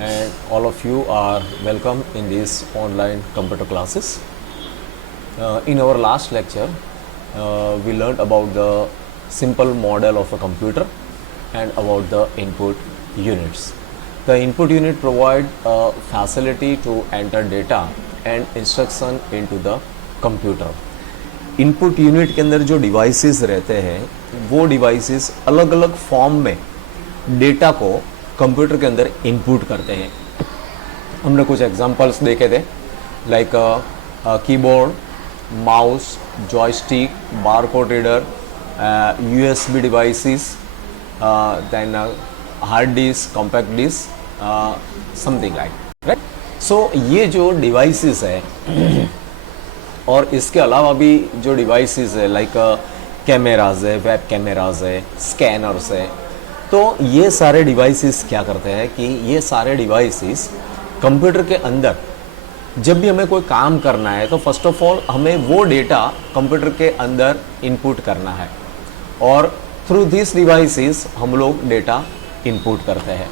and all of you are welcome in these online computer classes. In our last lecture, we learned about the simple model of a computer and about the input units. The input unit provide a facility to enter data and instruction into the computer. Input unit के अंदर जो devices रहते हैं वो devices अलग अलग form में data को कंप्यूटर के अंदर इनपुट करते हैं. हमने कुछ एग्जांपल्स देखे थे like keyboard, mouse, joystick, barcode reader, USB devices, then hard disk, compact disk, something like right. So ये जो डिवाइसेस है और इसके अलावा भी जो डिवाइसेस है लाइक कैमराज है, वेब कैमराज है, स्कैनर्स है, तो ये सारे डिवाइसेस क्या करते हैं कि ये सारे डिवाइसेस कंप्यूटर के अंदर जब भी हमें कोई काम करना है तो फर्स्ट ऑफ ऑल हमें वो डेटा कंप्यूटर के अंदर इनपुट करना है और थ्रू दिस डिवाइसेस हम लोग डेटा इनपुट करते हैं.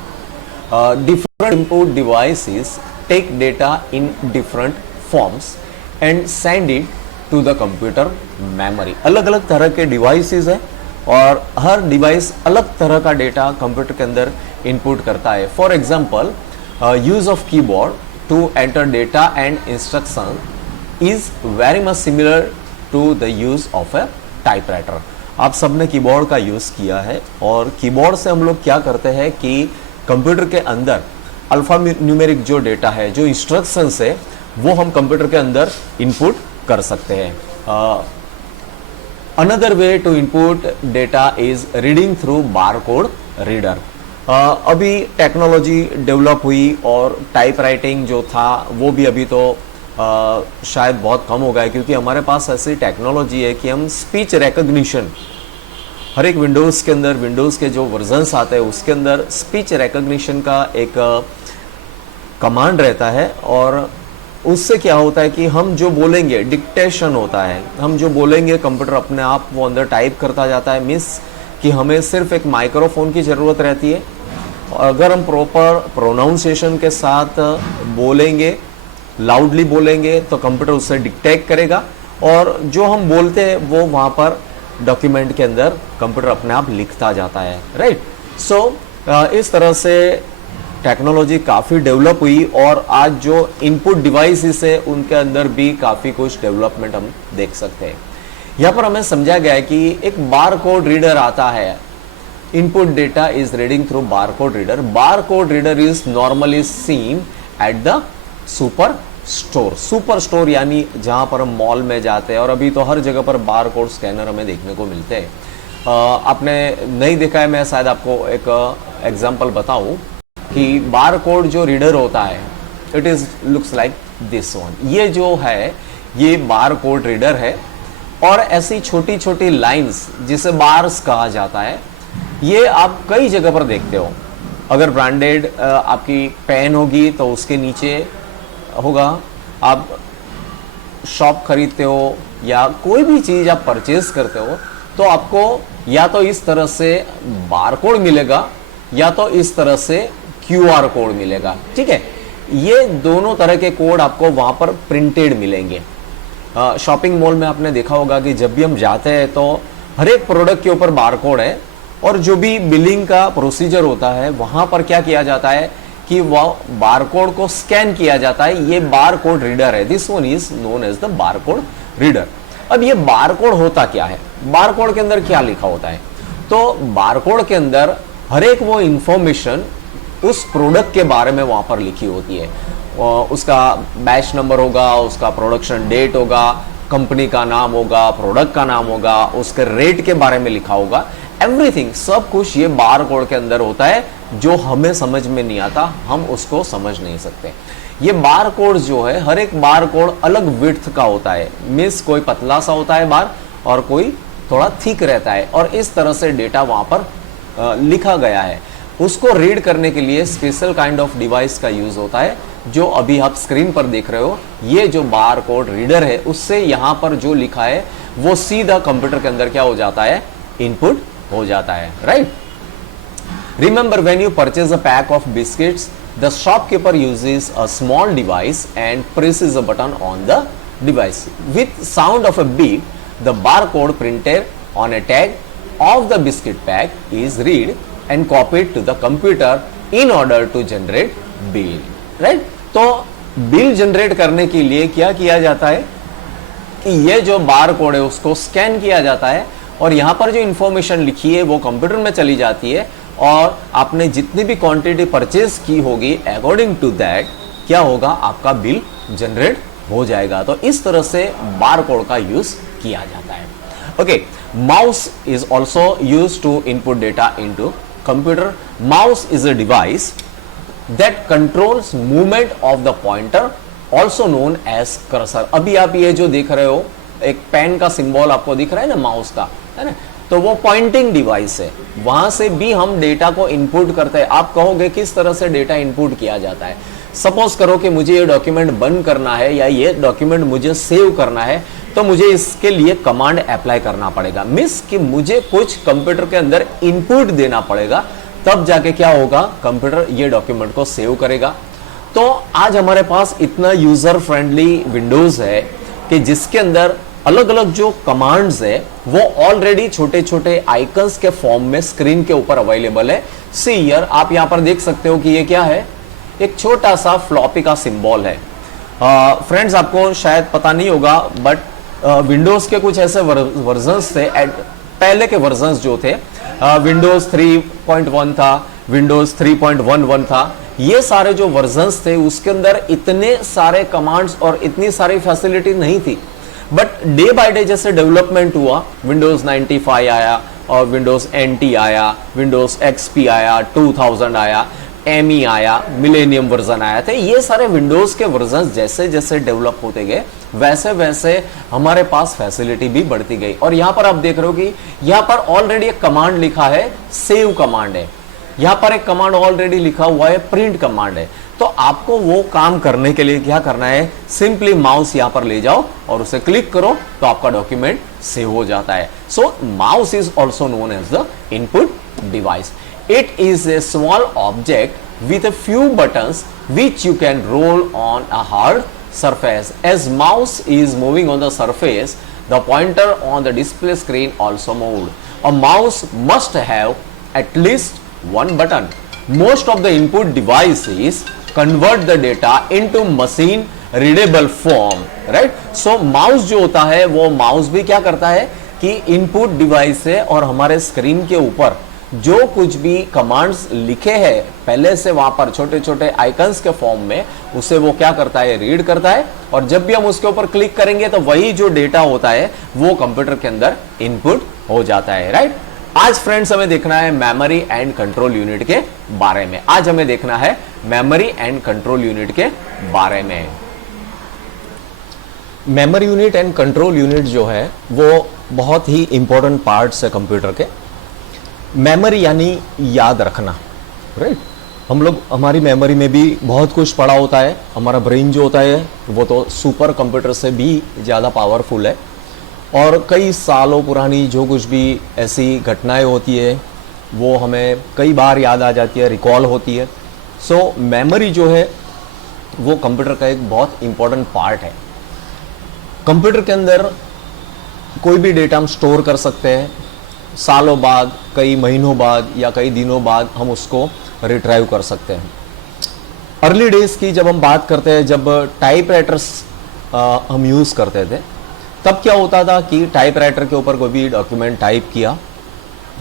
Different input devices take data in different forms and send it to the computer memory. अलग अलग तरह के डिवाइसेस है और हर डिवाइस अलग तरह का डेटा कंप्यूटर के अंदर इनपुट करता है. For example, use of keyboard to enter data and instruction is very much similar to the use of a typewriter. आप सबने कीबोर्ड का यूज किया है और कीबोर्ड से हम लोग क्या करते हैं कि कंप्यूटर के अंदर अल्फा न्यूमेरिक जो डेटा है, जो इंस्ट्रक्शंस है, वो हम कंप्यूटर के अंदर इनपुट कर सकते हैं. Another way to input data is reading through barcode reader. अभी टेक्नोलॉजी डेवलप हुई और टाइप राइटिंग जो था वो भी अभी तो शायद बहुत कम हो गया है क्योंकि हमारे पास ऐसी टेक्नोलॉजी है कि हम स्पीच रिकग्निशन हर एक विंडोज़ के अंदर, विंडोज़ के जो वर्जन्स आते हैं उसके अंदर स्पीच रिकग्निशन का एक कमांड रहता है और उससे क्या होता है कि हम जो बोलेंगे डिक्टेशन होता है, हम जो बोलेंगे कंप्यूटर अपने आप वो अंदर टाइप करता जाता है. मीन्स कि हमें सिर्फ एक माइक्रोफोन की ज़रूरत रहती है. अगर हम प्रॉपर प्रोनाउंसिएशन के साथ बोलेंगे, लाउडली बोलेंगे तो कंप्यूटर उससे डिक्टेट करेगा और जो हम बोलते हैं वो वहाँ पर डॉक्यूमेंट के अंदर कंप्यूटर अपने आप लिखता जाता है. राइट. सो इस तरह से टेक्नोलॉजी काफ़ी डेवलप हुई और आज जो इनपुट डिवाइसेस है उनके अंदर भी काफ़ी कुछ डेवलपमेंट हम देख सकते हैं. यहाँ पर हमें समझा गया है कि एक बारकोड रीडर आता है. Input data is reading through barcode reader. Barcode reader is normally seen at the super store. Super store यानी जहाँ पर हम मॉल में जाते हैं और अभी तो हर जगह पर बारकोड स्कैनर हमें देखने को मिलते हैं. आपने नहीं देखा है, मैं शायद आपको एक एग्जाम्पल बताऊँ कि बारकोड जो रीडर होता है it is looks like this one. ये जो है ये बारकोड रीडर है और ऐसी छोटी छोटी लाइंस जिसे बार्स कहा जाता है ये आप कई जगह पर देखते हो. अगर ब्रांडेड आपकी पेन होगी तो उसके नीचे होगा. आप शॉप खरीदते हो या कोई भी चीज़ आप परचेज करते हो तो आपको या तो इस तरह से बारकोड मिलेगा या तो इस तरह से QR कोड मिलेगा. ठीक है, ये दोनों तरह के कोड आपको वहाँ पर प्रिंटेड मिलेंगे. शॉपिंग मॉल में आपने देखा होगा कि जब भी हम जाते हैं तो हर एक प्रोडक्ट के ऊपर बारकोड है और जो भी बिलिंग का प्रोसीजर होता है वहाँ पर क्या किया जाता है कि वह बारकोड को स्कैन किया जाता है. ये बारकोड रीडर है. This one is known as the barcode reader. अब ये बारकोड होता क्या है, बारकोड के अंदर क्या लिखा होता है? तो बारकोड के अंदर हर एक वो इंफॉर्मेशन उस प्रोडक्ट के बारे में वहाँ पर लिखी होती है. उसका बैच नंबर होगा, उसका प्रोडक्शन डेट होगा, कंपनी का नाम होगा, प्रोडक्ट का नाम होगा, उसके रेट के बारे में लिखा होगा. एवरीथिंग, सब कुछ ये बारकोड के अंदर होता है. जो हमें समझ में नहीं आता हम उसको समझ नहीं सकते. ये बारकोड जो है हर एक बारकोड अलग विड्थ का होता है. मीन्स कोई पतला सा होता है बार और कोई थोड़ा थिक रहता है और इस तरह से डेटा वहाँ पर लिखा गया है. उसको रीड करने के लिए स्पेशल काइंड ऑफ डिवाइस का यूज होता है जो अभी आप स्क्रीन पर देख रहे हो. ये जो बारकोड रीडर है उससे यहाँ पर जो लिखा है वो सीधा कंप्यूटर के अंदर क्या हो जाता है, इनपुट हो जाता है. Right. Remember, when you purchase a pack of biscuits, the shopkeeper uses a small device and presses a button on the device. With sound of a beep, the barcode printed on a tag of the biscuit pack is read and copied to the computer in order to generate bill. Right? तो bill generate करने के लिए क्या किया जाता है कि ये जो बार कोड है उसको स्कैन किया जाता है और यहाँ पर जो इंफॉर्मेशन लिखी है वो कंप्यूटर में चली जाती है और आपने जितनी भी क्वांटिटी परचेज की होगी अकॉर्डिंग टू दैट क्या होगा, आपका बिल जनरेट हो जाएगा। तो इस तरह से बार कोड का यूज किया जाता है। Okay, mouse is also use to input data into computer. Mouse is a device that controls movement of the pointer also known as cursor। अभी आप ये जो देख रहे हो एक पेन का सिंबल आपको दिख रहा है ना माउस का, है ना, तो वो पॉइंटिंग डिवाइस है, वहां से भी हम डेटा को इनपुट करते हैं। आप कहोगे किस तरह से डेटा इनपुट किया जाता है। सपोज करो कि मुझे ये डॉक्यूमेंट बंद करना है या ये डॉक्यूमेंट मुझे सेव करना है, तो मुझे इसके लिए कमांड अप्लाई करना पड़ेगा। मींस कि मुझे कुछ कंप्यूटर के अंदर इनपुट देना पड़ेगा, तब जाके क्या होगा, कंप्यूटर ये डॉक्यूमेंट को सेव करेगा। तो आज हमारे पास इतना यूजर फ्रेंडली विंडोज है कि जिसके अंदर अलग अलग जो कमांड्स है वो ऑलरेडी छोटे छोटे आइकन्स के फॉर्म में स्क्रीन के ऊपर अवेलेबल है। सी हियर, आप यहां पर देख सकते हो कि ये क्या है, एक छोटा सा फ्लॉपी का सिंबल है। फ्रेंड्स, आपको शायद पता नहीं होगा बट विंडोज के कुछ ऐसे वर्जन्स थे, पहले के वर्जन्स जो थे, विंडोज 3.1 था, विंडोज 3.11 था, ये सारे जो वर्जन्स थे उसके अंदर इतने सारे कमांड्स और इतनी सारी फैसिलिटी नहीं थी। बट डे बाय डे जैसे डेवलपमेंट हुआ, विंडोज 95 आया और विंडोज NT आया, विंडोज XP आया, 2000 आया, ME आया, मिलेनियम वर्जन आया थे। ये सारे विंडोज के वर्जन जैसे जैसे डेवलप होते गए वैसे वैसे हमारे पास फैसिलिटी भी बढ़ती गई। और यहां पर आप देख रहे हो कि यहां पर ऑलरेडी एक कमांड लिखा है, सेव कमांड है, यहां पर एक कमांड ऑलरेडी लिखा हुआ है, प्रिंट कमांड है। तो आपको वो काम करने के लिए क्या करना है, सिंपली माउस यहां पर ले जाओ और उसे क्लिक करो तो आपका डॉक्यूमेंट सेव हो जाता है। So mouse is also known as the input device. It is a small object with a few buttons which you can roll on a hard surface. As mouse is moving on the surface, the pointer on the display screen also moved. A mouse must have at least one button. Most of the input devices convert the data into machine readable form, right? So mouse जो होता है वो mouse भी क्या करता है कि input device है और हमारे स्क्रीन के ऊपर जो कुछ भी कमांड्स लिखे हैं पहले से वहां पर छोटे छोटे आइकन्स के फॉर्म में, उसे वो क्या करता है, रीड करता है। और जब भी हम उसके ऊपर क्लिक करेंगे तो वही जो डेटा होता है वो कंप्यूटर के अंदर इनपुट हो जाता है। राइट, आज फ्रेंड्स हमें देखना है मेमोरी एंड कंट्रोल यूनिट के बारे में। आज हमें देखना है मेमोरी एंड कंट्रोल यूनिट के बारे में। Memory unit and control unit जो है वो बहुत ही इंपॉर्टेंट पार्ट्स है कंप्यूटर के। मेमोरी यानी याद रखना, राइट। हम लोग हमारी मेमोरी में भी बहुत कुछ पड़ा होता है। हमारा ब्रेन जो होता है वो तो सुपर कंप्यूटर से भी ज़्यादा पावरफुल है और कई सालों पुरानी जो कुछ भी ऐसी घटनाएं होती है वो हमें कई बार याद आ जाती है, रिकॉल होती है। सो मेमोरी जो है वो कंप्यूटर का एक बहुत इंपॉर्टेंट पार्ट है। कंप्यूटर के अंदर कोई भी डेटा हम स्टोर कर सकते हैं, सालों बाद, कई महीनों बाद या कई दिनों बाद हम उसको रिट्राइव कर सकते हैं। अर्ली डेज की जब हम बात करते हैं, जब टाइपराइटर्स हम यूज़ करते थे, तब क्या होता था कि टाइपराइटर के ऊपर कोई भी डॉक्यूमेंट टाइप किया,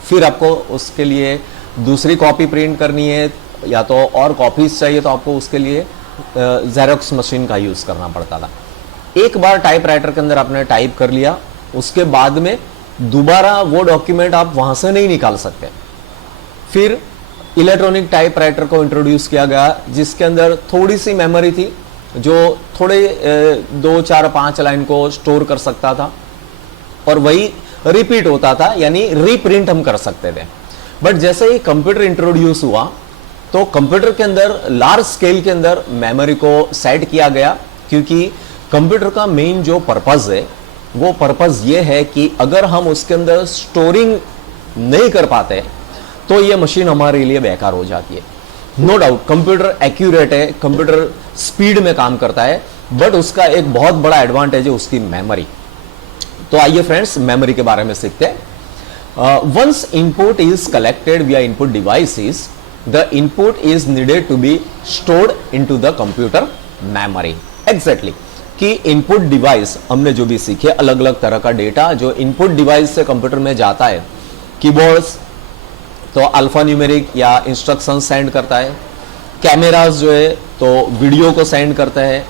फिर आपको उसके लिए दूसरी कॉपी प्रिंट करनी है या तो और कॉपीज चाहिए तो आपको उसके लिए जेरोक्स मशीन का यूज़ करना पड़ता था। एक बार टाइपराइटर के अंदर आपने टाइप कर लिया, उसके बाद में दोबारा वो डॉक्यूमेंट आप वहां से नहीं निकाल सकते। फिर इलेक्ट्रॉनिक टाइपराइटर को इंट्रोड्यूस किया गया जिसके अंदर थोड़ी सी मेमोरी थी जो थोड़े 2, 4, 5 लाइन को स्टोर कर सकता था और वही रिपीट होता था, यानी रीप्रिंट हम कर सकते थे। बट जैसे ही कंप्यूटर इंट्रोड्यूस हुआ तो कंप्यूटर के अंदर लार्ज स्केल के अंदर मेमोरी को सेट किया गया, क्योंकि कंप्यूटर का मेन जो पर्पस है वो पर्पस ये है कि अगर हम उसके अंदर स्टोरिंग नहीं कर पाते तो ये मशीन हमारे लिए बेकार हो जाती है। नो डाउट कंप्यूटर एक्यूरेट है, कंप्यूटर स्पीड में काम करता है, बट उसका एक बहुत बड़ा एडवांटेज है उसकी मेमोरी। तो आइए फ्रेंड्स मेमोरी के बारे में सीखते हैं। Once input is collected via input devices, the input is needed to be stored into the computer memory. Exactly कि इनपुट डिवाइस हमने जो भी सीखे, अलग अलग तरह का डेटा जो इनपुट डिवाइस से कंप्यूटर में जाता है, कीबोर्ड्स तो अल्फा न्यूमेरिक या इंस्ट्रक्शन सेंड करता है, कैमरास जो है तो वीडियो को सेंड करता है,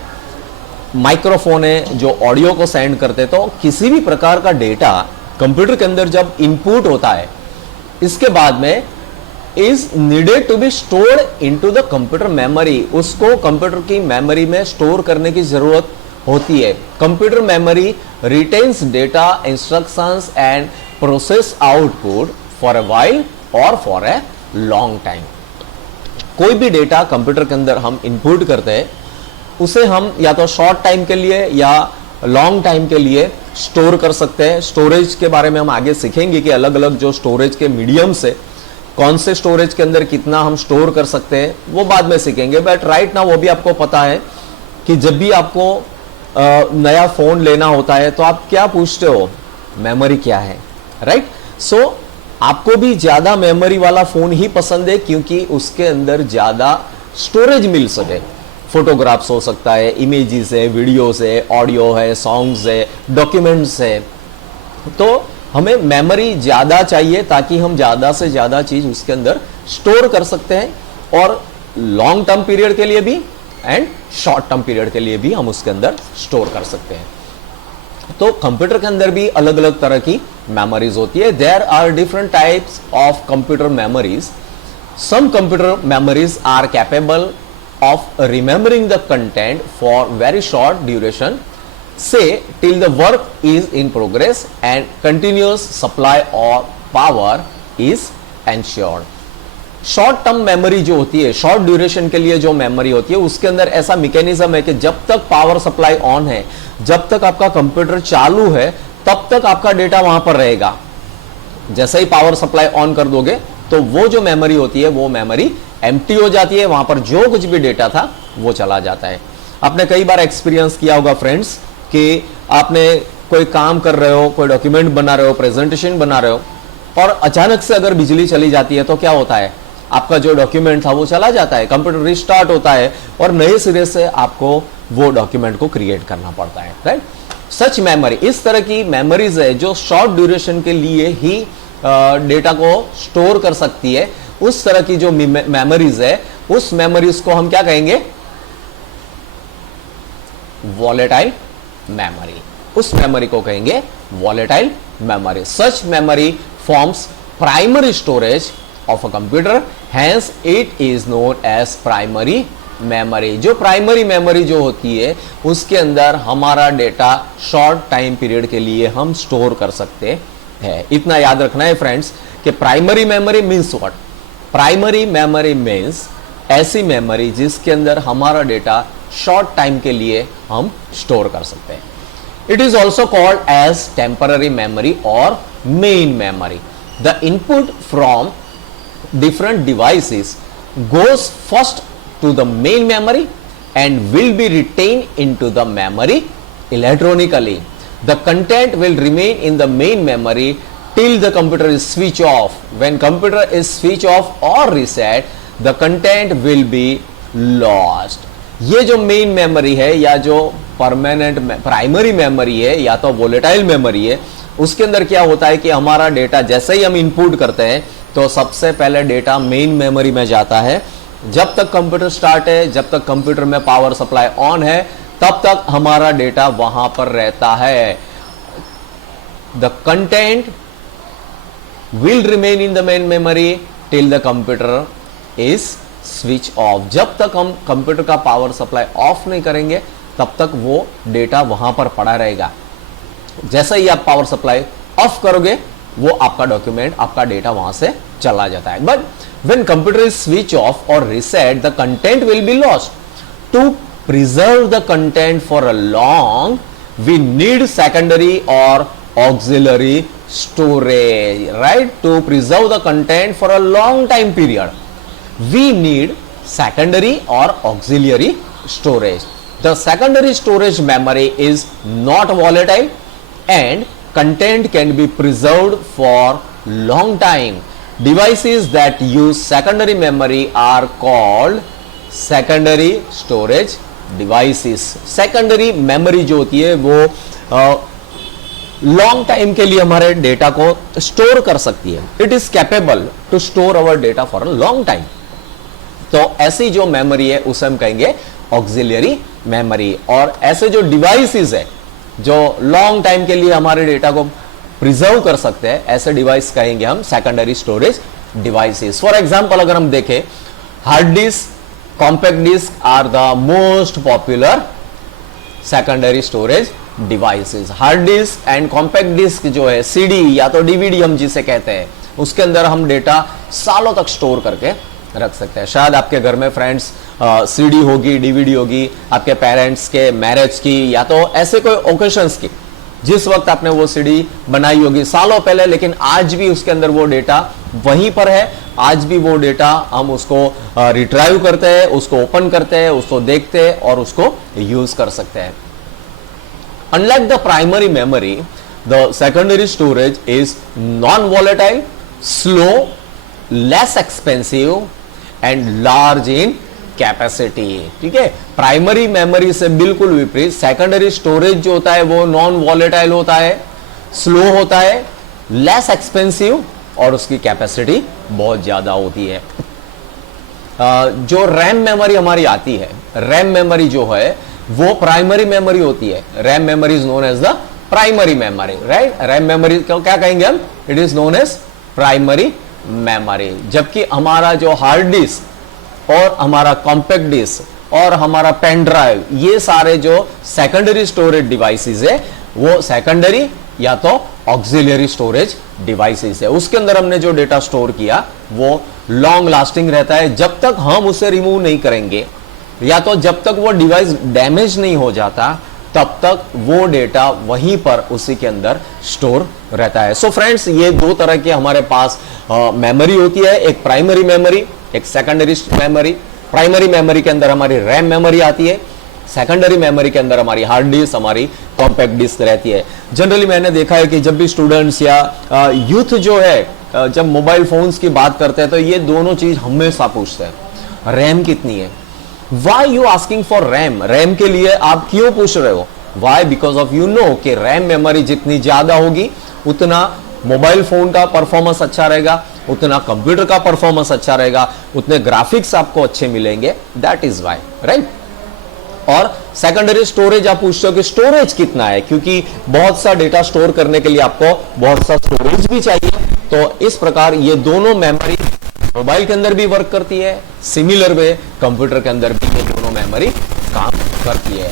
माइक्रोफोन है जो ऑडियो को सेंड करते हैं। तो किसी भी प्रकार का डेटा कंप्यूटर के अंदर जब इनपुट होता है, इसके बाद में is needed to be stored into the computer memory, उसको कंप्यूटर की मेमोरी में स्टोर करने की जरूरत होती है। Computer memory retains data, instructions and process output for a while और फॉर ए लॉन्ग टाइम। कोई भी डेटा कंप्यूटर के अंदर हम इनपुट करते हैं, उसे हम या तो शॉर्ट टाइम के लिए या लॉन्ग टाइम के लिए स्टोर कर सकते हैं। स्टोरेज के बारे में हम आगे सीखेंगे कि अलग अलग जो स्टोरेज के मीडियम से कौन से स्टोरेज के अंदर कितना हम स्टोर कर सकते हैं, वो बाद में सीखेंगे। बट राइट नाउ वो भी आपको पता है कि जब भी आपको नया फोन लेना होता है तो आप क्या पूछते हो, मेमोरी क्या है, राइट? सो आपको भी ज्यादा मेमोरी वाला फोन ही पसंद है क्योंकि उसके अंदर ज्यादा स्टोरेज मिल सके। फोटोग्राफ्स हो सकता है, इमेजेस है, वीडियोस है, ऑडियो है, सॉन्ग्स है, डॉक्यूमेंट्स है। तो हमें मेमोरी ज्यादा चाहिए ताकि हम ज्यादा से ज्यादा चीज उसके अंदर स्टोर कर सकते हैं और लॉन्ग टर्म पीरियड के लिए भी एंड शॉर्ट टर्म पीरियड के लिए भी हम उसके अंदर स्टोर कर सकते हैं। तो कंप्यूटर के अंदर भी अलग अलग तरह की मेमोरीज होती है। There are different types of computer memories. Some computer memories are capable of remembering the content for very short duration, say till the work is in progress and continuous supply of power is ensured. Short term memory जो होती है, short duration के लिए जो memory होती है, उसके अंदर ऐसा मैकेनिज्म है कि जब तक पावर सप्लाई ऑन है, जब तक आपका कंप्यूटर चालू है, तब तक आपका डेटा वहां पर रहेगा। जैसे ही पावर सप्लाई ऑन कर दोगे तो वो जो मेमोरी होती है वो मेमोरी एम्प्टी हो जाती है, वहां पर जो कुछ भी डेटा था वो चला जाता है। आपने कई बार एक्सपीरियंस किया होगा फ्रेंड्स कि आपने कोई काम कर रहे हो, कोई डॉक्यूमेंट बना रहे हो, प्रेजेंटेशन बना रहे हो और अचानक से अगर बिजली चली जाती है तो क्या होता है, आपका जो डॉक्यूमेंट था वो चला जाता है, कंप्यूटर रिस्टार्ट होता है और नए सिरे से आपको वो डॉक्यूमेंट को क्रिएट करना पड़ता है, राइट? सच मेमोरी, इस तरह की मेमोरीज है जो शॉर्ट ड्यूरेशन के लिए ही डेटा को स्टोर कर सकती है। उस तरह की जो मेमोरीज है, उस मेमोरीज को हम क्या कहेंगे, वॉलेटाइल मेमोरी। उस मेमोरी को कहेंगे volatile memory. Such memory forms primary storage of a computer, hence it is known as primary memory. जो प्राइमरी मेमोरी जो होती है उसके अंदर हमारा डेटा शॉर्ट टाइम पीरियड के लिए हम स्टोर कर सकते हैं। इतना याद रखना है फ्रेंड्स कि primary memory means what. Primary memory means ऐसी मेमोरी जिसके अंदर हमारा डेटा शॉर्ट टाइम के लिए हम स्टोर कर सकते हैं। It is also called as temporary memory or main memory. The input from different devices goes first to the main memory and will be retained into the memory electronically. The content will remain in the main memory till the computer is switched off. When computer is switched off or reset, the content will be lost. ये जो main memory है या जो permanent primary memory है या तो volatile memory है, उसके अंदर क्या होता है कि हमारा डेटा जैसे ही हम इनपुट करते हैं तो सबसे पहले डेटा मेन मेमोरी में जाता है। जब तक कंप्यूटर स्टार्ट है, जब तक कंप्यूटर में पावर सप्लाई ऑन है, तब तक हमारा डेटा वहां पर रहता है। The content will remain in the main memory till the computer is switch of. जब तक हम कंप्यूटर का पावर सप्लाई ऑफ नहीं करेंगे तब तक वो डेटा वहां पर पड़ा रहेगा। जैसे ही आप पावर सप्लाई ऑफ करोगे वो आपका डॉक्यूमेंट, आपका डेटा वहां से चला जाता है। But when computer is switch off or reset, the content will be lost. To preserve the content for a long, we need secondary or auxiliary storage, right? To preserve the content for a long time period, we need secondary or auxiliary storage. The secondary storage memory is not volatile and content can be preserved for long time. Devices that use secondary memory are called secondary storage devices. Secondary memory जो होती है वो long time के लिए हमारे data को store कर सकती है. It is capable to store our data for a long time. तो ऐसी जो मेमोरी है उसे हम कहेंगे ऑक्सिलियरी मेमोरी. और ऐसे जो डिवाइसेस है जो लॉन्ग टाइम के लिए हमारे डेटा को प्रिजर्व कर सकते हैं, ऐसे डिवाइस कहेंगे हम secondary storage devices. For example अगर हम देखें, hard disk, compact disk are the most popular secondary storage devices. Hard disk and compact disk जो है, सीडी या तो डीवीडी हम जिसे कहते हैं, उसके अंदर हम डेटा सालों तक स्टोर करके रख सकते हैं. शायद आपके घर में फ्रेंड्स सीडी होगी, डीवीडी होगी, आपके पेरेंट्स के मैरिज की या तो ऐसे कोई ओकेशंस की, जिस वक्त आपने वो सीडी बनाई होगी सालों पहले, लेकिन आज भी उसके अंदर वो डेटा वहीं पर है. आज भी वो डेटा हम उसको रिट्राइव करते हैं, उसको ओपन करते हैं, उसको देखते हैं और उसको यूज कर सकते हैं. Unlike the primary memory, the secondary storage is non-volatile, slow, less expensive and large in capacity. ठीक है, प्राइमरी मेमोरी से बिल्कुल विपरीत सेकेंडरी स्टोरेज जो होता है वो नॉन वॉलेटाइल होता है, स्लो होता है, लेस एक्सपेंसिव और उसकी कैपेसिटी बहुत ज्यादा होती है. जो रैम मेमोरी हमारी आती है, रैम मेमोरी जो है वो प्राइमरी मेमोरी होती है. RAM memory is known as the primary memory, right. RAM memory को क्या कहेंगे हम? It is known as primary memory. जबकि हमारा जो हार्ड डिस्क और हमारा कॉम्पैक्ट डिस्क और हमारा पेन ड्राइव, ये सारे जो सेकेंडरी स्टोरेज डिवाइसेस है वो सेकेंडरी या तो ऑक्सिलियरी स्टोरेज डिवाइसेस है. उसके अंदर हमने जो डेटा स्टोर किया वो लॉन्ग लास्टिंग रहता है. जब तक हम उसे रिमूव नहीं करेंगे या तो जब तक वो डिवाइस डैमेज नहीं हो जाता, तब तक वो डेटा वहीं पर उसी के अंदर स्टोर रहता है. सो फ्रेंड्स, ये दो तरह के हमारे पास मेमोरी होती है, एक प्राइमरी मेमोरी, एक सेकेंडरी मेमोरी. प्राइमरी मेमोरी के अंदर हमारी रैम मेमोरी आती है, सेकेंडरी मेमोरी के अंदर हमारी हार्ड डिस्क, हमारी कॉम्पैक्ट डिस्क रहती है. जनरली मैंने देखा है कि जब भी स्टूडेंट्स या यूथ जो है जब मोबाइल फोन्स की बात करते हैं तो ये दोनों चीज हमेशा पूछते हैं, रैम कितनी है. Why you asking for RAM? RAM के लिए आप क्यों पूछ रहे हो? Why? Because of you know कि रैम मेमोरी जितनी ज्यादा होगी उतना मोबाइल फोन का परफॉर्मेंस अच्छा रहेगा, उतना कंप्यूटर का परफॉर्मेंस अच्छा रहेगा, उतने ग्राफिक्स आपको अच्छे मिलेंगे. That is why, right. और सेकेंडरी स्टोरेज आप पूछते हो कि स्टोरेज कितना है, क्योंकि बहुत सा डेटा स्टोर करने के लिए आपको बहुत सा स्टोरेज भी चाहिए. तो इस प्रकार ये दोनों मेमोरी मोबाइल के अंदर भी वर्क करती है, सिमिलर वे कंप्यूटर के अंदर भी ये दोनों मेमोरी काम करती है.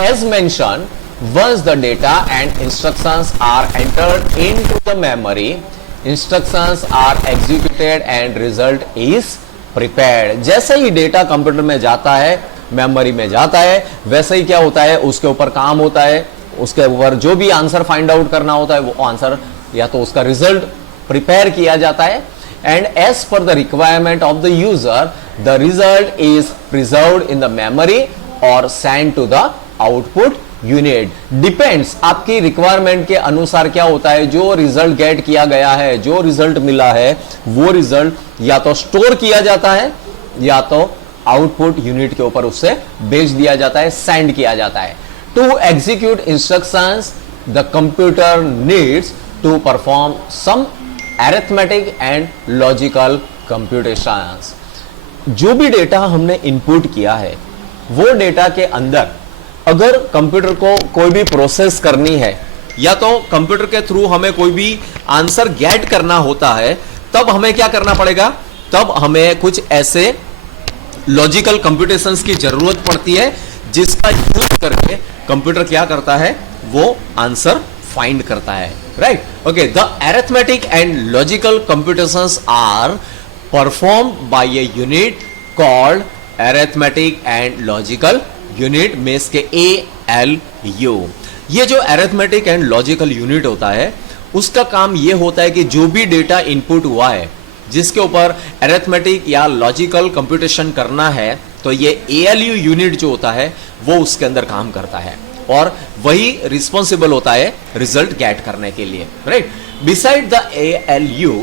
As mention, once the data and instructions are entered into the memory, instructions are executed and result is prepared. जैसे ही डेटा कंप्यूटर में जाता है, मेमोरी में जाता है, वैसे ही क्या होता है, उसके ऊपर काम होता है, उसके ऊपर जो भी आंसर फाइंड आउट करना होता है वो आंसर या तो उसका रिजल्ट प्रिपेयर किया जाता है. And as per the requirement of the user, the result is preserved in the memory or sent to the output unit. Depends, आपकी रिक्वायरमेंट के अनुसार क्या होता है, जो रिजल्ट गेट किया गया है, जो रिजल्ट मिला है, वो रिजल्ट या तो स्टोर किया जाता है या तो आउटपुट यूनिट के ऊपर उससे भेज दिया जाता है, सेंड किया जाता है. To execute instructions the computer needs to perform some arithmetic and logical computations. जो भी डेटा हमने इनपुट किया है वो डेटा के अंदर अगर कंप्यूटर को कोई भी प्रोसेस करनी है या तो कंप्यूटर के थ्रू हमें कोई भी आंसर गेट करना होता है, तब हमें क्या करना पड़ेगा, तब हमें कुछ ऐसे लॉजिकल कंप्यूटेशंस की जरूरत पड़ती है जिसका यूज करके कंप्यूटर क्या करता है, वो आंसर फाइंड करता है. Right, okay. The arithmetic and logical computations are performed by a unit called arithmetic and logical unit, में इसके ALU. ये जो अरिथमेटिक एंड लॉजिकल यूनिट होता है उसका काम ये होता है कि जो भी डेटा इनपुट हुआ है, जिसके ऊपर अरिथमेटिक या लॉजिकल कंप्यूटेशन करना है, तो ये ALU यूनिट जो होता है वो उसके अंदर काम करता है और वही रिस्पॉन्सिबल होता है रिजल्ट गेट करने के लिए, right. Beside the ALU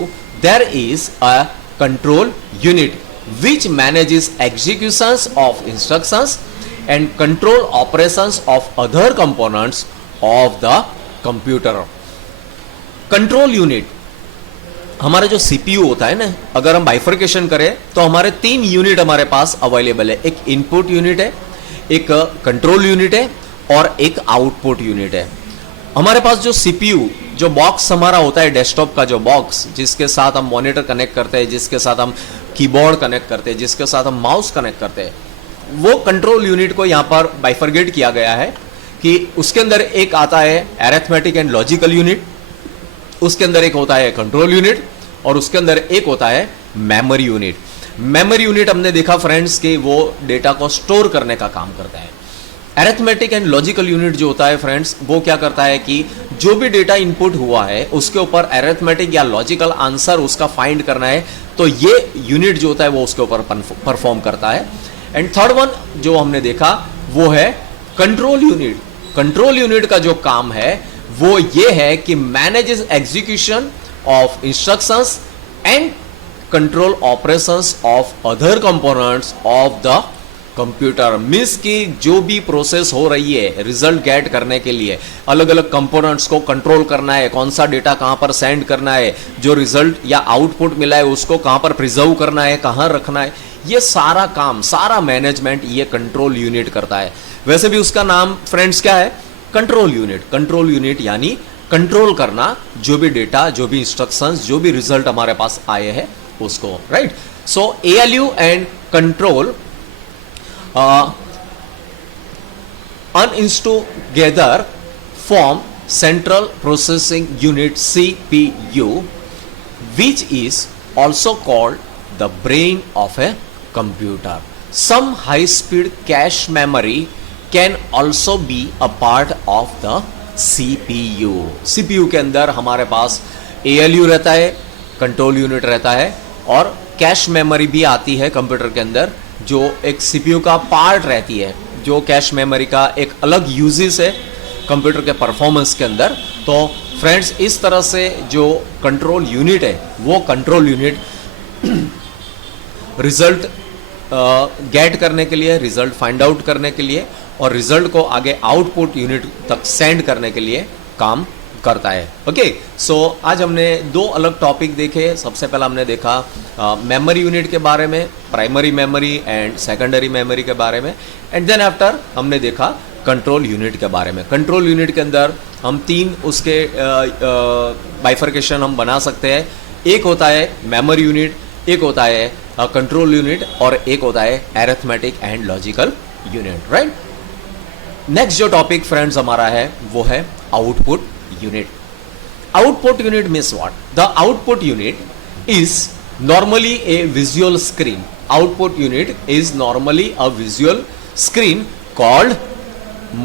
there is a control unit which manages executions of instructions and control operations of other components of the computer. Control unit हमारा जो CPU होता है ना, अगर हम बाइफर्केशन करें तो हमारे 3 यूनिट हमारे पास अवेलेबल है। एक इनपुट यूनिट है, एक कंट्रोल यूनिट है और एक आउटपुट यूनिट है। हमारे पास जो CPU, जो बॉक्स हमारा होता है, डेस्कटॉप का जो बॉक्स जिसके साथ हम मॉनिटर कनेक्ट करते हैं, जिसके साथ हम कीबोर्ड कनेक्ट करते हैं, जिसके साथ हम माउस कनेक्ट करते हैं, वो कंट्रोल यूनिट को यहाँ पर बाइफर्गेट किया गया है कि उसके अंदर एक आता है अरिथमेटिक एंड लॉजिकल यूनिट, उसके अंदर एक होता है कंट्रोल यूनिट और उसके अंदर एक होता है मेमोरी यूनिट। मेमोरी यूनिट हमने देखा फ्रेंड्स कि वो डेटा को स्टोर करने का काम करता है। अरिथमेटिक एंड लॉजिकल यूनिट जो होता है फ्रेंड्स, वो क्या करता है कि जो भी डेटा इनपुट हुआ है उसके ऊपर अरिथमेटिक या लॉजिकल आंसर उसका फाइंड करना है, तो ये यूनिट जो होता है वो उसके ऊपर परफॉर्म करता है। एंड थर्ड वन जो हमने देखा वो है कंट्रोल यूनिट। कंट्रोल यूनिट का जो काम है वो ये है कि manages execution of instructions and control operations of other components of the computer. Means की जो भी प्रोसेस हो रही है रिजल्ट गेट करने के लिए, अलग अलग कंपोनेंट्स को कंट्रोल करना है, कौन सा डेटा कहां पर सेंड करना है, जो रिजल्ट या आउटपुट मिला है उसको कहां पर प्रिजर्व करना है, कहां रखना है, ये सारा काम, सारा मैनेजमेंट ये कंट्रोल यूनिट करता है। वैसे भी उसका नाम फ्रेंड्स क्या है? Control unit. कंट्रोल यूनिट यानी कंट्रोल करना जो भी डेटा, जो भी इंस्ट्रक्शंस, जो भी रिजल्ट हमारे पास आए हैं उसको, right. So ALU and control uninst together form Central Processing Unit CPU, which is also called the brain of a computer. Some high-speed cache memory can also be a part of the CPU. CPU के अंदर हमारे पास ALU रहता है, control unit रहता है और cache memory भी आती है कंप्यूटर के अंदर, जो एक CPU का पार्ट रहती है, जो कैश मेमोरी का एक अलग यूजेस है कंप्यूटर के परफॉर्मेंस के अंदर। तो फ्रेंड्स इस तरह से जो कंट्रोल यूनिट है वो कंट्रोल यूनिट रिजल्ट गेट करने के लिए, रिजल्ट फाइंड आउट करने के लिए और रिजल्ट को आगे आउटपुट यूनिट तक सेंड करने के लिए काम करता है। ओके, सो आज हमने दो अलग टॉपिक देखे। सबसे पहला हमने देखा मेमोरी यूनिट के बारे में, primary memory and secondary memory के बारे में, एंड देन आफ्टर हमने देखा कंट्रोल यूनिट के बारे में। कंट्रोल यूनिट के अंदर हम तीन उसके बाइफर्केशन हम बना सकते हैं। एक होता है मेमोरी यूनिट, एक होता है कंट्रोल यूनिट और एक होता है arithmetic and logical unit, right. Next जो टॉपिक फ्रेंड्स हमारा है वो है output unit. Output unit means what? The output unit is normally a visual screen. Output unit is normally a visual screen called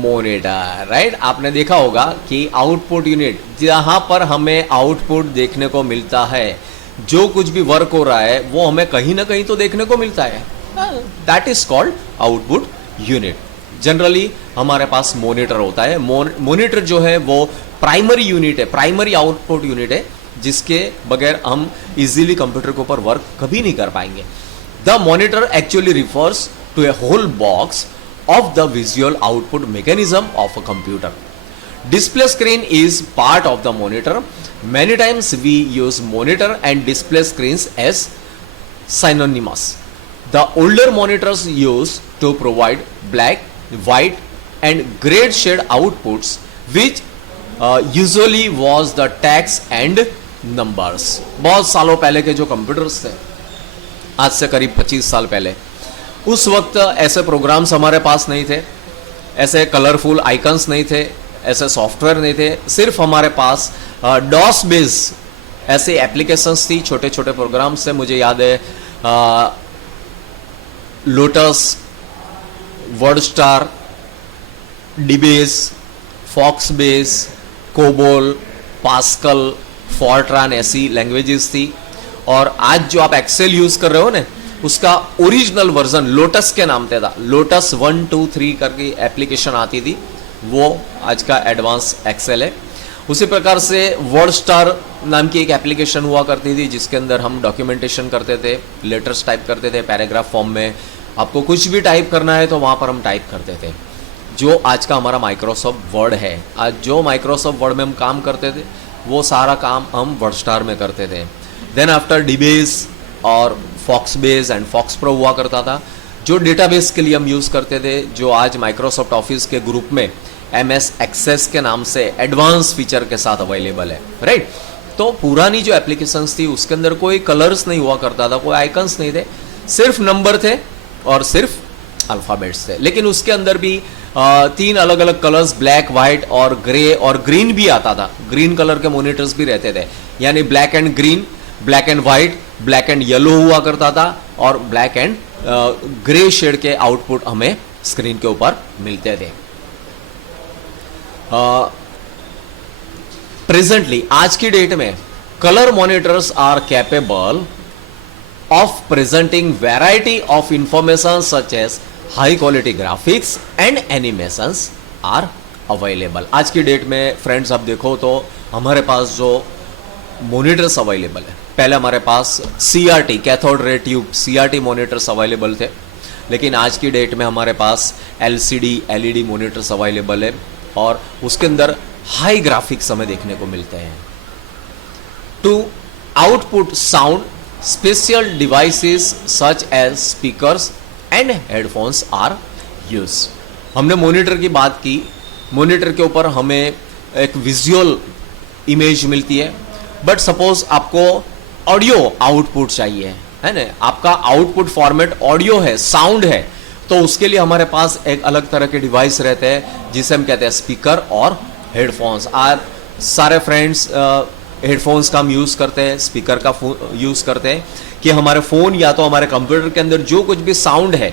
monitor, right? आपने देखा होगा कि output unit जहां पर हमें आउटपुट देखने को मिलता है, जो कुछ भी वर्क हो रहा है वो हमें कहीं ना कहीं तो देखने को मिलता है, that is called output unit. Generally हमारे पास मॉनिटर होता है। मॉनिटर जो है वो प्राइमरी यूनिट है, प्राइमरी आउटपुट यूनिट है, जिसके बगैर हम इजीली कंप्यूटर के ऊपर वर्क कभी नहीं कर पाएंगे। The monitor actually refers to a whole box of the visual output mechanism of a computer. Display screen is part of the monitor. Many times we use monitor and display screens as synonymous. The older monitors used to provide black, white and gray shade outputs, which usually was the text and numbers. बहुत सालों पहले के जो computers थे, आज से करीब 25 साल पहले, उस वक्त ऐसे प्रोग्राम्स हमारे पास नहीं थे, ऐसे कलरफुल आइकन्स नहीं थे, ऐसे सॉफ्टवेयर नहीं थे। सिर्फ हमारे पास डॉस बेस ऐसे एप्लीकेशंस थी, छोटे छोटे प्रोग्राम्स थे। मुझे याद है Lotus, WordStar, dBase, FoxBase, COBOL, Pascal, Fortran ऐसी लैंग्वेजेस थी। और आज जो आप एक्सेल यूज कर रहे हो ना, उसका ओरिजिनल वर्जन लोटस के नाम से था, लोटस 1 2 3 करके एप्लीकेशन आती थी, वो आज का एडवांस एक्सेल है। उसी प्रकार से वर्ड स्टार नाम की एक एप्लीकेशन हुआ करती थी, जिसके अंदर हम डॉक्यूमेंटेशन करते थे, लेटर्स टाइप करते थे पैराग्राफ फॉर्म में। आपको कुछ भी टाइप करना है तो वहाँ पर हम टाइप करते थे, जो आज का हमारा माइक्रोसॉफ्ट वर्ड है। आज जो माइक्रोसॉफ्ट वर्ड में हम काम करते थे, वो सारा काम हम वर्ड स्टार में करते थे। देन आफ्टर डीबेस और FoxBase and FoxPro हुआ करता था, जो डेटाबेस के लिए हम यूज़ करते थे, जो आज माइक्रोसॉफ्ट ऑफिस के ग्रुप में MS एक्सेस के नाम से एडवांस फीचर के साथ अवेलेबल है, राइट। तो पुरानी जो एप्लीकेशंस थी उसके अंदर कोई कलर्स नहीं हुआ करता था, कोई आइकन्स नहीं थे, सिर्फ नंबर थे और सिर्फ अल्फ़ाबेट्स थे। लेकिन उसके अंदर भी 3 अलग अलग कलर्स, ब्लैक, वाइट और ग्रे और ग्रीन भी आता था। ग्रीन कलर के मॉनिटर्स भी रहते थे, यानी black and green, black and white, black and yellow हुआ करता था, और ब्लैक एंड ग्रे शेड के आउटपुट हमें स्क्रीन के ऊपर मिलते थे। प्रेजेंटली आज की डेट में colour monitors are capable of presenting variety of information such as high quality graphics and animations are available. आज की डेट में फ्रेंड्स आप देखो तो हमारे पास जो मॉनिटर्स अवेलेबल है, पहले हमारे पास CRT cathode ray tube CRT monitors available थे, लेकिन आज की डेट में हमारे पास LCD LED मॉनिटर्स अवेलेबल है, और उसके अंदर हाई ग्राफिक्स हमें देखने को मिलते हैं। To output sound special devices such as speakers and headphones are use. हमने मॉनिटर की बात की, मॉनिटर के ऊपर हमें एक विजुअल इमेज मिलती है, बट सपोज आपको ऑडियो आउटपुट चाहिए, है ना, आपका आउटपुट फॉर्मेट ऑडियो है, साउंड है, तो उसके लिए हमारे पास एक अलग तरह के डिवाइस रहते हैं, जिसे हम कहते हैं स्पीकर और हेडफोन्स। आज सारे फ्रेंड्स हेडफोन्स का हम यूज़ करते हैं, स्पीकर का यूज़ करते हैं, कि हमारे फ़ोन या तो हमारे कंप्यूटर के अंदर जो कुछ भी साउंड है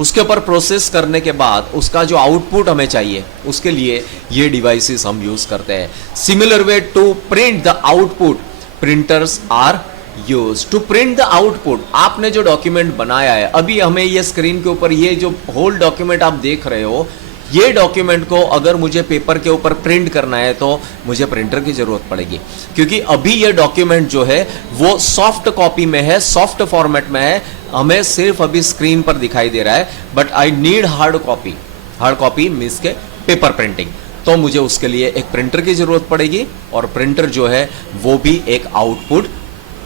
उसके ऊपर प्रोसेस करने के बाद उसका जो आउटपुट हमें चाहिए, उसके लिए ये डिवाइसेस हम यूज़ करते हैं। Similar way to print the output, printers are use to print the output. आपने जो डॉक्यूमेंट बनाया है, अभी हमें ये स्क्रीन के ऊपर ये जो होल डॉक्यूमेंट आप देख रहे हो, ये डॉक्यूमेंट को अगर मुझे पेपर के ऊपर प्रिंट करना है तो मुझे प्रिंटर की जरूरत पड़ेगी, क्योंकि अभी ये डॉक्यूमेंट जो है वो सॉफ्ट कॉपी में है, सॉफ्ट फॉर्मेट में है, हमें सिर्फ अभी स्क्रीन पर दिखाई दे रहा है, but I need hard copy. Hard copy means के पेपर प्रिंटिंग, तो मुझे उसके लिए एक प्रिंटर की जरूरत पड़ेगी, और प्रिंटर जो है वो भी एक आउटपुट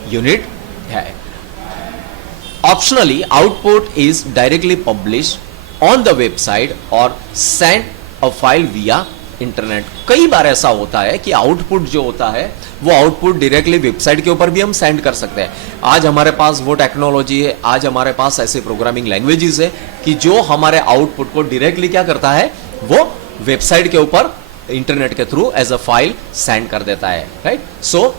यूनिट है। Optionally output is directly published on the website और सेंड अ फाइल विया इंटरनेट। कई बार ऐसा होता है कि आउटपुट जो होता है वो आउटपुट डायरेक्टली वेबसाइट के ऊपर भी हम सेंड कर सकते हैं। आज हमारे पास वो टेक्नोलॉजी है, आज हमारे पास ऐसे प्रोग्रामिंग लैंग्वेजेस है कि जो हमारे आउटपुट को डायरेक्टली क्या करता है, वो वेबसाइट के ऊपर इंटरनेट के through as a file send कर देता है, राइट। सो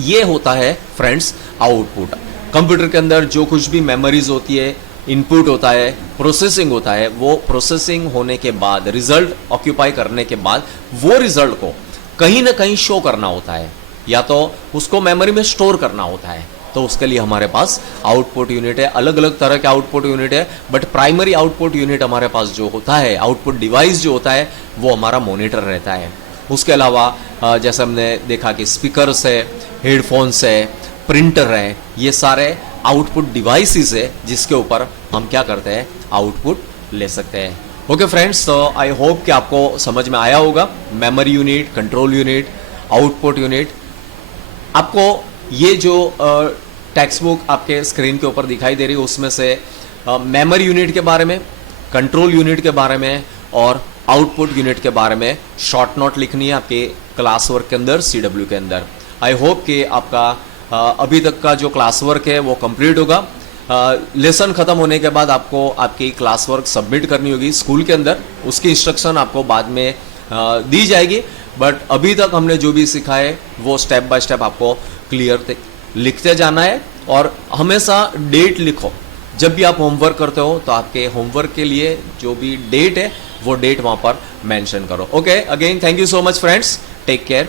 ये होता है फ्रेंड्स आउटपुट। कंप्यूटर के अंदर जो कुछ भी मेमोरीज होती है, इनपुट होता है, प्रोसेसिंग होता है, वो प्रोसेसिंग होने के बाद, रिजल्ट ऑक्यूपाई करने के बाद, वो रिजल्ट को कहीं ना कहीं शो करना होता है, या तो उसको मेमोरी में स्टोर करना होता है। तो उसके लिए हमारे पास आउटपुट यूनिट है, अलग अलग तरह के आउटपुट यूनिट है, बट प्राइमरी आउटपुट यूनिट हमारे पास जो होता है, आउटपुट डिवाइस जो होता है, वो हमारा मॉनिटर रहता है। उसके अलावा जैसे हमने देखा कि स्पीकर्स है, हेडफोन्स है, प्रिंटर है, ये सारे आउटपुट डिवाइसेस है जिसके ऊपर हम क्या करते हैं, आउटपुट ले सकते हैं। ओके फ्रेंड्स, तो आई होप कि आपको समझ में आया होगा memory unit, control unit, output unit. आपको ये जो टेक्स्ट बुक आपके स्क्रीन के ऊपर दिखाई दे रही है उसमें से मेमोरी यूनिट के बारे में, कंट्रोल यूनिट के बारे में और आउटपुट यूनिट के बारे में शॉर्ट नोट लिखनी है आपके क्लास वर्क के अंदर, CW के अंदर। आई होप कि आपका अभी तक का जो क्लास वर्क है वो कंप्लीट होगा। लेसन ख़त्म होने के बाद आपको आपकी क्लास वर्क सबमिट करनी होगी स्कूल के अंदर, उसकी इंस्ट्रक्शन आपको बाद में दी जाएगी। बट अभी तक हमने जो भी सीखा है वो स्टेप बाय स्टेप आपको क्लियर लिखते जाना है, और हमेशा डेट लिखो। जब भी आप होमवर्क करते हो तो आपके होमवर्क के लिए जो भी डेट है वो डेट वहाँ पर मेंशन करो। Okay, again thank you so much friends, take care.